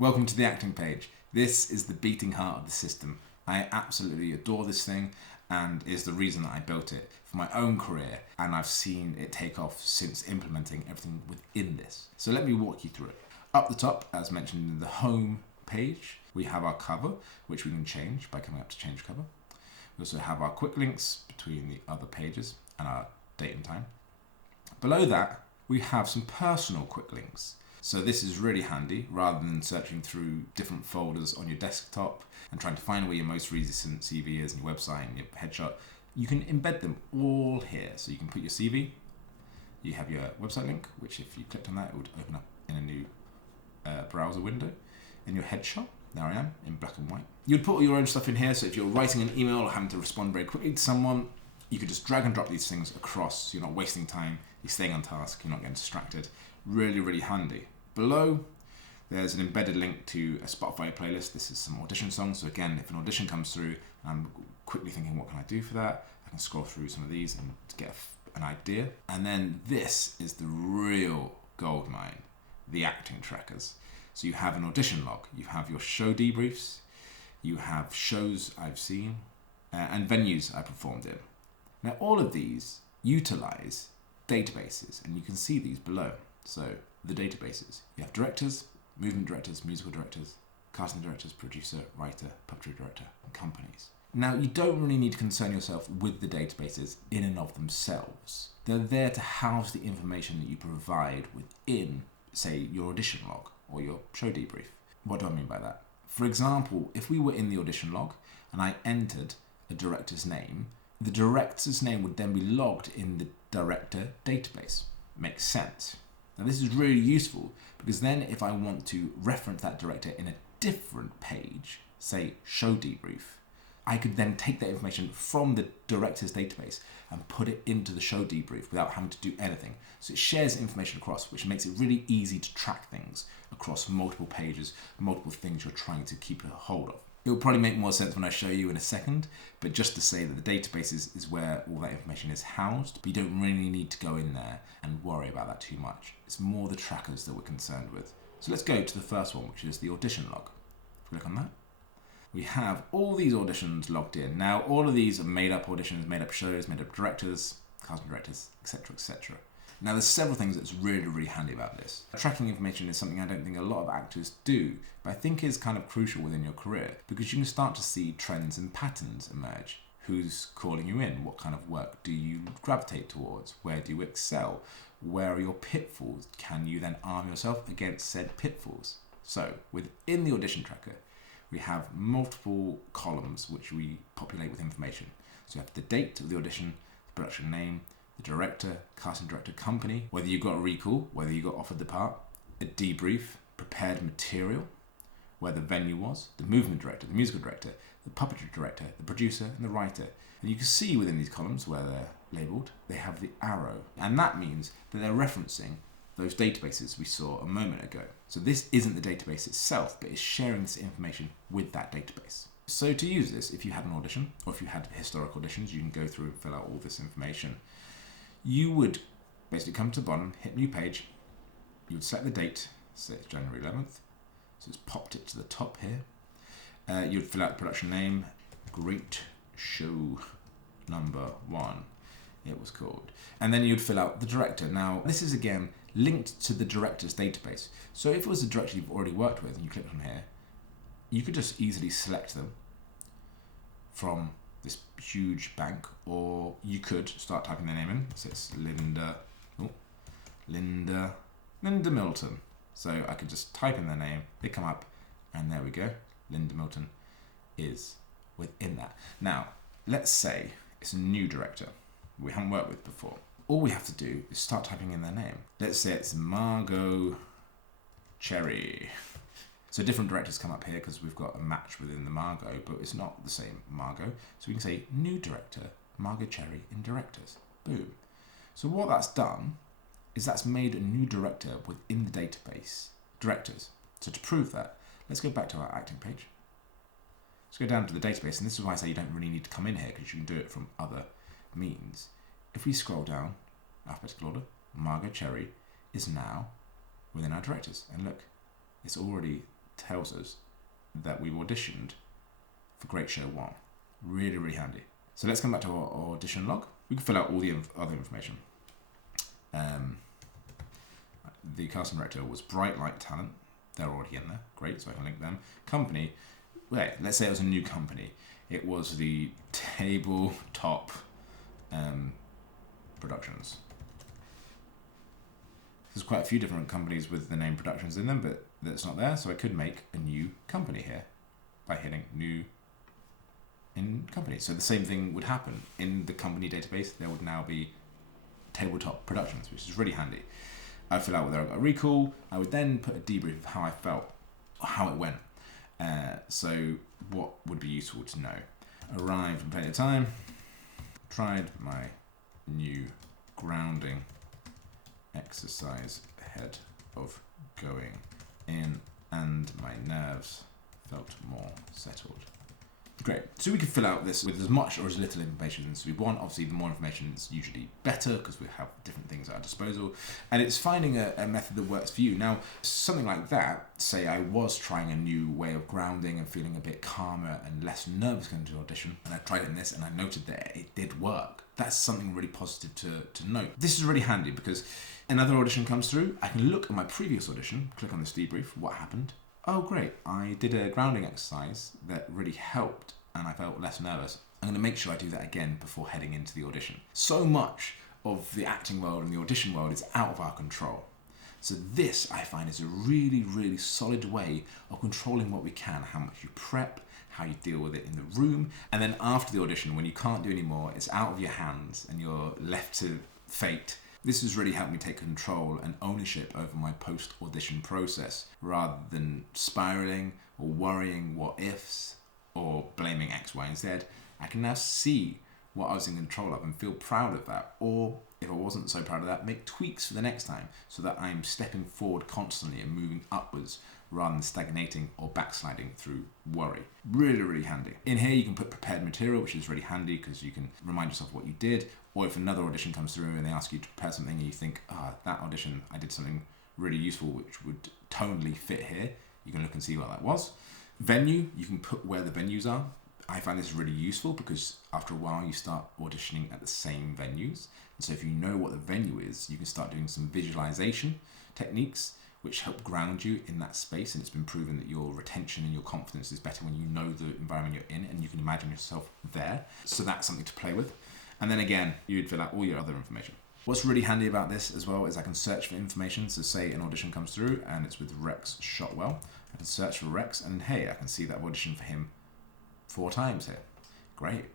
Welcome to the acting page. This is the beating heart of the system. I absolutely adore this thing and is the reason that I built it for my own career, and I've seen it take off since implementing everything within this. So let me walk you through it. Up the top, as mentioned in the home page, we have our cover, which we can change by coming up to change cover. We also have our quick links between the other pages and our date and time. Below that, we have some personal quick links. So this is really handy. Rather than searching through different folders on your desktop and trying to find where your most recent CV is and your website and your headshot, you can embed them all here. So you can put your CV, you have your website link, which if you clicked on that, it would open up in a new browser window, and your headshot. There I am in black and white. You'd put all your own stuff in here. So if you're writing an email or having to respond very quickly to someone, you could just drag and drop these things across. You're not wasting time, you're staying on task, you're not getting distracted. Really, really handy. Below, there's an embedded link to a Spotify playlist. This is some audition songs. So again, if an audition comes through, I'm quickly thinking, what can I do for that? I can scroll through some of these and get an idea. And then this is the real goldmine, the acting trackers. So you have an audition log, you have your show debriefs, you have shows I've seen, and venues I performed in. Now all of these utilize databases, and you can see these below. So the databases, you have directors, movement directors, musical directors, casting directors, producer, writer, puppetry director, and companies. Now you don't really need to concern yourself with the databases in and of themselves. They're there to house the information that you provide within, say, your audition log or your show debrief. What do I mean by that? For example, if we were in the audition log and I entered a director's name, the director's name would then be logged in the director database. Makes sense. Now this is really useful because then if I want to reference that director in a different page, say show debrief, I could then take that information from the director's database and put it into the show debrief without having to do anything. So it shares information across, which makes it really easy to track things across multiple pages, multiple things you're trying to keep a hold of. It will probably make more sense when I show you in a second, but just to say that the database is where all that information is housed, but you don't really need to go in there and worry about that too much. It's more the trackers that we're concerned with. So let's go to the first one, which is the audition log. If we click on that, we have all these auditions logged in. Now, all of these are made up auditions, made up shows, made up directors, casting directors, etc., etc. Now, there's several things that's really, really handy about this. Tracking information is something I don't think a lot of actors do, but I think is kind of crucial within your career because you can start to see trends and patterns emerge. Who's calling you in? What kind of work do you gravitate towards? Where do you excel? Where are your pitfalls? Can you then arm yourself against said pitfalls? So, within the audition tracker, we have multiple columns which we populate with information. So you have the date of the audition, the production name, the director, casting director, company, whether you got a recall, whether you got offered the part, a debrief, prepared material, where the venue was, the movement director, the musical director, the puppetry director, the producer, and the writer. And you can see within these columns where they're labelled, they have the arrow. And that means that they're referencing those databases we saw a moment ago. So this isn't the database itself, but it's sharing this information with that database. So to use this, if you had an audition, or if you had historic auditions, you can go through and fill out all this information. You would basically come to the bottom, hit new page, you would select the date, say it's January 11th, so it's popped it to the top here. You would fill out the production name, Great Show Number 1, it was called. And then you'd fill out the director. Now, this is again linked to the director's database. So if it was a director you've already worked with and you click on here, you could just easily select them from this huge bank, or you could start typing their name in. So it's Linda Milton. So I could just type in their name, they come up, and there we go. Linda Milton is within that. Now, let's say it's a new director we haven't worked with before. All we have to do is start typing in their name. Let's say it's Margot Cherry. So different directors come up here because we've got a match within the Margot, but it's not the same Margot. So we can say new director, Margot Cherry in directors. Boom. So what that's done is that's made a new director within the database, directors. So to prove that, let's go back to our acting page. Let's go down to the database, and this is why I say you don't really need to come in here because you can do it from other means. If we scroll down, alphabetical order, Margot Cherry is now within our directors. And look, it's already tells us that we've auditioned for Great Show 1. Really, really handy. So let's come back to our audition log. We can fill out all the other information. The casting director was Bright Light Talent. They're already in there. Great, so I can link them. Company, wait, let's say it was a new company. It was the Tabletop Productions. There's quite a few different companies with the name Productions in them, but that's not there. So I could make a new company here by hitting New in Company. So the same thing would happen. In the company database, there would now be Tabletop Productions, which is really handy. I'd fill out whether I got a recall. I would then put a debrief of how I felt, or how it went. So what would be useful to know? Arrived in plenty of time. Tried my new grounding exercise ahead of going in, and my nerves felt more settled. Great. So we can fill out this with as much or as little information as we want. Obviously, the more information is usually better because we have different things at our disposal. And it's finding a method that works for you. Now, something like that, say I was trying a new way of grounding and feeling a bit calmer and less nervous going to audition, and I tried it in this and I noted that it did work. That's something really positive to note. This is really handy because another audition comes through. I can look at my previous audition, click on this debrief, what happened. Oh great, I did a grounding exercise that really helped and I felt less nervous. I'm going to make sure I do that again before heading into the audition. So much of the acting world and the audition world is out of our control. So this, I find, is a really, really solid way of controlling what we can, how much you prep, how you deal with it in the room, and then after the audition, when you can't do any more, it's out of your hands and you're left to fate. This has really helped me take control and ownership over my post-audition process, rather than spiraling or worrying what ifs or blaming X, Y, and Z. I can now see what I was in control of and feel proud of that. Or if I wasn't so proud of that, make tweaks for the next time so that I'm stepping forward constantly and moving upwards rather than stagnating or backsliding through worry. Really, really handy. In here you can put prepared material, which is really handy because you can remind yourself what you did. Or if another audition comes through and they ask you to prepare something and you think, that audition, I did something really useful which would tonally fit here, you can look and see what that was. Venue, you can put where the venues are. I find this really useful because after a while you start auditioning at the same venues. And so if you know what the venue is, you can start doing some visualization techniques which help ground you in that space. And it's been proven that your retention and your confidence is better when you know the environment you're in and you can imagine yourself there. So that's something to play with. And then again, you'd fill out all your other information. What's really handy about this as well is I can search for information. So say an audition comes through and it's with Rex Shotwell. I can search for Rex and hey, I can see that I've auditioned for him 4 times here. Great.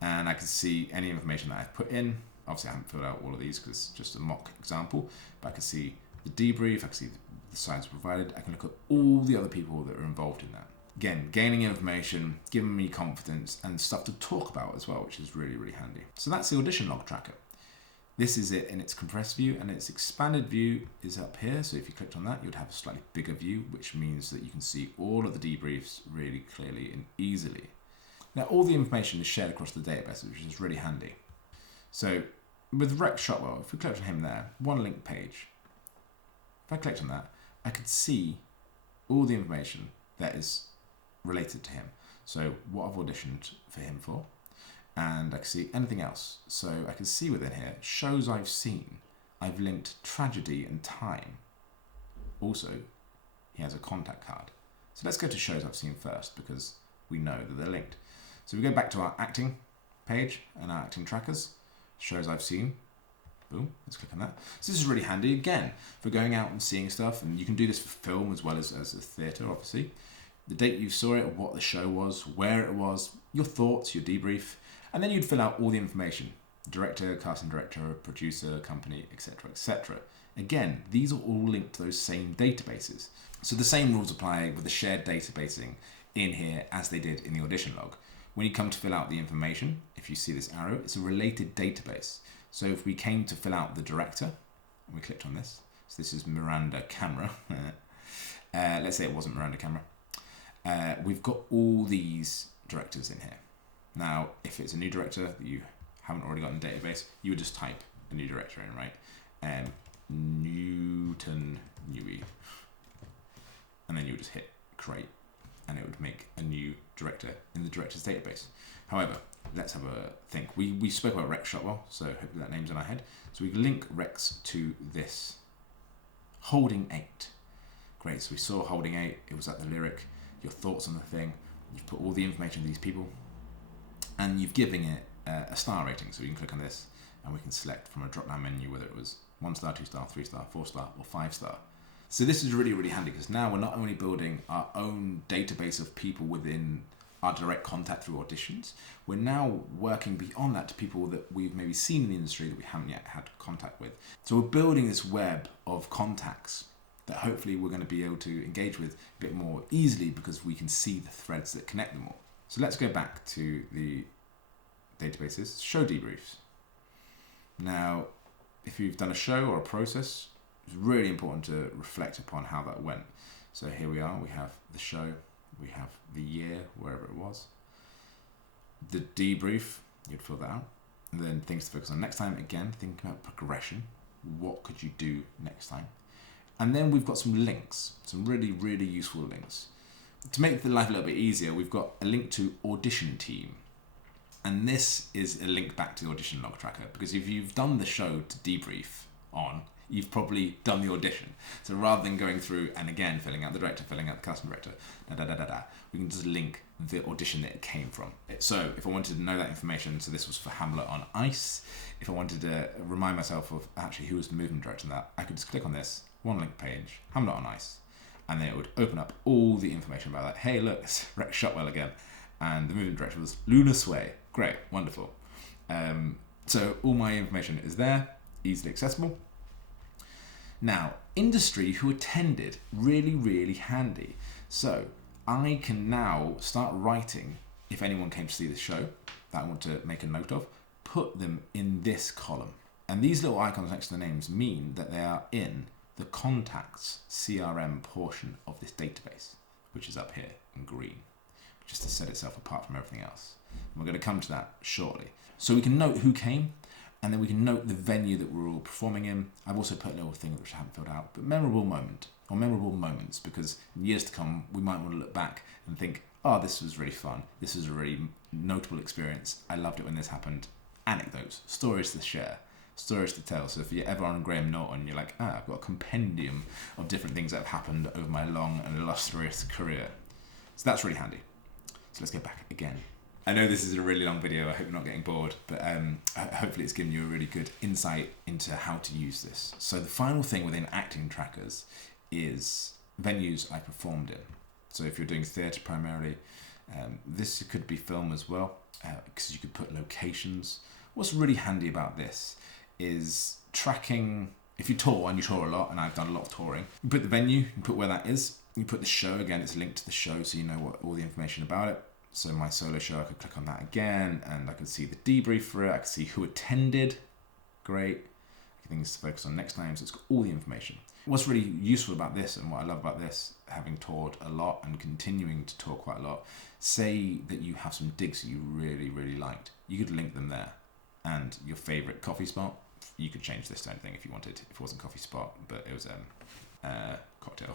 And I can see any information that I've put in. Obviously I haven't filled out all of these because it's just a mock example, but I can see the debrief, I can see the slides provided. I can look at all the other people that are involved in that. Again, gaining information, giving me confidence and stuff to talk about as well, which is really, really handy. So that's the audition log tracker. This is it in its compressed view, and its expanded view is up here. So if you clicked on that, you'd have a slightly bigger view, which means that you can see all of the debriefs really clearly and easily. Now, all the information is shared across the database, which is really handy. So with Rex Shotwell, if we clicked on him there, one link page. If I clicked on that, I could see all the information that is related to him. So what I've auditioned for him for, and I can see anything else. So I can see within here, shows I've seen. I've linked tragedy and time. Also, he has a contact card. So let's go to shows I've seen first because we know that they're linked. So we go back to our acting page and our acting trackers, shows I've seen. Boom, let's click on that. So this is really handy again for going out and seeing stuff, and you can do this for film as well as a theatre, obviously. The date you saw it, what the show was, where it was, your thoughts, your debrief, and then you'd fill out all the information. Director, casting director, producer, company, etc., etc. Again, these are all linked to those same databases. So the same rules apply with the shared databasing in here as they did in the audition log. When you come to fill out the information, if you see this arrow, it's a related database. So if we came to fill out the director, and we clicked on this, so this is Miranda Camera. Let's say it wasn't Miranda Camera. We've got all these directors in here. Now, if it's a new director that you haven't already got in the database, you would just type a new director in, right? Newton Newey. And then you would just hit create, and it would make a new director in the directors database. However, let's have a think. We spoke about Rex Shotwell, so hopefully that name's in our head. So we link Rex to this. Holding 8. Great, so we saw Holding 8, it was like the lyric, your thoughts on the thing, you've put all the information of these people, and you've given it a star rating. So we can click on this, and we can select from a drop-down menu whether it was 1 star, 2 star, 3 star, 4 star, or 5 star. So this is really, really handy, because now we're not only building our own database of people within our direct contact through auditions, we're now working beyond that to people that we've maybe seen in the industry that we haven't yet had contact with. So we're building this web of contacts that hopefully we're going to be able to engage with a bit more easily, because we can see the threads that connect them all. So let's go back to the databases, show debriefs. Now, if you've done a show or a process, it's really important to reflect upon how that went. So here we are, we have the show, we have the year, wherever it was. The debrief, you'd fill that out. And then things to focus on next time, again, think about progression. What could you do next time? And then we've got some links, some really, really useful links. To make the life a little bit easier, we've got a link to Audition Team. And this is a link back to the audition log tracker, because if you've done the show to debrief on, you've probably done the audition. So rather than going through and again filling out the director, filling out the casting director, we can just link the audition that it came from. So if I wanted to know that information, so this was for Hamlet on Ice, if I wanted to remind myself of actually who was the movement director in that, I could just click on this, one link page, Hamlet on Ice, and then it would open up all the information about that. Hey, look, it's Rex Shotwell again. And the movement director was Luna Sway. Great, wonderful. So all my information is there, easily accessible. Now, industry who attended, really, really handy. So I can now start writing, if anyone came to see the show that I want to make a note of, put them in this column. And these little icons next to the names mean that they are in the contacts CRM portion of this database, which is up here in green, just to set itself apart from everything else. And we're going to come to that shortly. So we can note who came, and then we can note the venue that we're all performing in. I've also put a little thing which I haven't filled out, but memorable moment, or memorable moments, because in years to come, we might want to look back and think, oh, this was really fun. This was a really notable experience. I loved it when this happened. Anecdotes, stories to share, stories to tell. So if you're ever on Graham Norton, you're like, I've got a compendium of different things that have happened over my long and illustrious career. So that's really handy. So let's go back again. I know this is a really long video, I hope you're not getting bored, but hopefully it's given you a really good insight into how to use this. So the final thing within acting trackers is venues I performed in. So if you're doing theatre primarily, this could be film as well, because you could put locations. What's really handy about this is tracking, if you tour, and you tour a lot, and I've done a lot of touring, you put the venue, you put where that is, you put the show, again it's linked to the show so you know what all the information about it. So my solo show, I could click on that again, and I could see the debrief for it, I could see who attended, great, things to focus on next time, so it's got all the information. What's really useful about this, and what I love about this, having toured a lot and continuing to tour quite a lot, say that you have some digs that you really, really liked, you could link them there. And your favourite coffee spot, you could change this to anything if you wanted, if it wasn't coffee spot, but it was cocktail.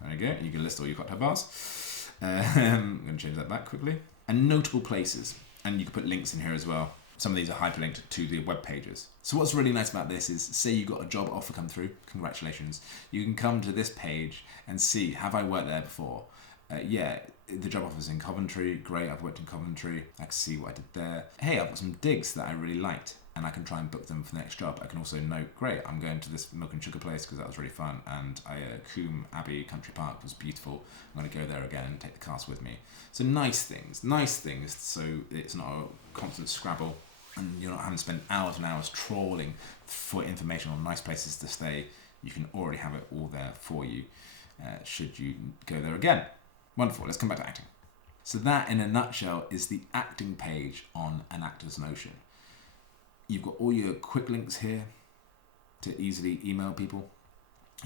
There you go, you can list all your cocktail bars. I'm going to change that back quickly. And notable places, and you can put links in here as well. Some of these are hyperlinked to the web pages. So what's really nice about this is, say you got a job offer come through, congratulations. You can come to this page and see, have I worked there before? Yeah, the job offer's in Coventry, great, I've worked in Coventry, I can see what I did there. Hey, I've got some digs that I really liked, and I can try and book them for the next job. I can also note, great, I'm going to this milk and sugar place because that was really fun, and Coombe Abbey Country Park was beautiful. I'm going to go there again and take the cast with me. So nice things, so it's not a constant scrabble, and you're not having to spend hours and hours trawling for information on nice places to stay. You can already have it all there for you, should you go there again. Wonderful, let's come back to acting. So that, in a nutshell, is the acting page on an Actors Notion. You've got all your quick links here to easily email people.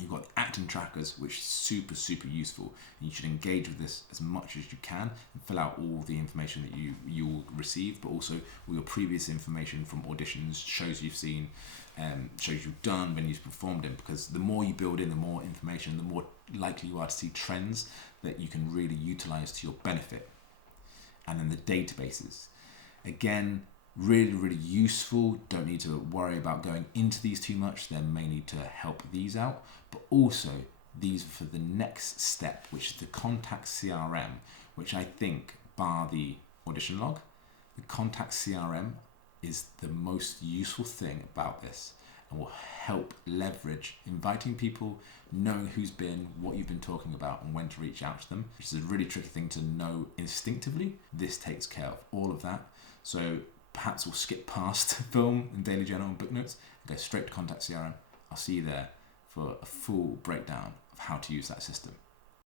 You've got acting trackers, which is super, super useful. And you should engage with this as much as you can and fill out all the information that you'll receive, but also all your previous information from auditions, shows you've seen, shows you've done, venues performed in, because the more you build in, the more information, the more likely you are to see trends that you can really utilize to your benefit. And then the databases. Again, really, really useful. Don't need to worry about going into these too much. They're mainly to help these out, but also these for the next step, which is the contact CRM, which I think, bar the audition log, the contact CRM is the most useful thing about this and will help leverage inviting people, knowing who's been, what you've been talking about, and when to reach out to them, which is a really tricky thing to know instinctively. This takes care of all of that. So perhaps we'll skip past film and daily journal and book notes and go straight to contact CRM. I'll see you there for a full breakdown of how to use that system.